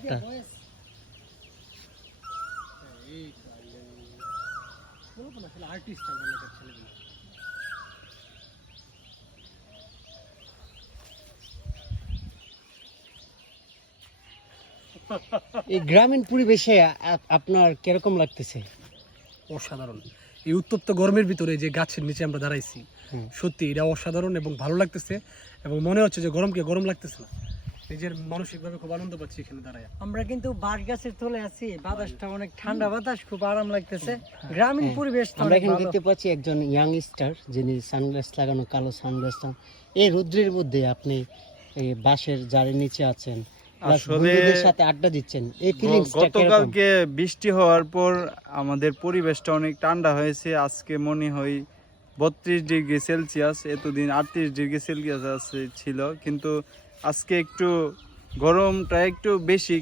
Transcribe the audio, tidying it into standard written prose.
একটা এই গ্রামীণ পরিবেশে আপনার কিরকম লাগতেছে? অসাধারণ। এই উত্তপ্ত গরমের ভিতরে যে গাছের নিচে আমরা দাঁড়াইছি, সত্যি এটা অসাধারণ এবং ভালো লাগতেছে, এবং মনে হচ্ছে যে গরমকে গরম লাগতেছে না, নিজের মানসিকভাবে খুব আনন্দ পাচ্ছি এখানে দাঁড়ায়। আমরা কিন্তু বাঁশ গাছের তলে আছি, বাতাসটা অনেক ঠান্ডা বাতাস, খুব আরাম লাগতেছে। গ্রামীণ পরিবেশ আমরা এখানে দেখতে পাচ্ছি একজন ইয়াং স্টার, যিনি সানগ্লাস লাগানো, কালো সানগ্লাস। এই রৌদ্রের মধ্যে আপনি এই বাঁশের জারের নিচে আছেন, বন্ধুদের সাথে আড্ডা দিচ্ছেন, এই ফিলিংসটা কিরকম? গতকালকে বৃষ্টি হওয়ার পর আমাদের পরিবেশটা অনেক ঠান্ডা হয়েছে। আজকে মনে হয় 32 ডিগ্রি সেলসিয়াস, এতদিন 38 ডিগ্রি সেলসিয়াস ছিল, কিন্তু আজকে একটু গরমটা একটু বেশি।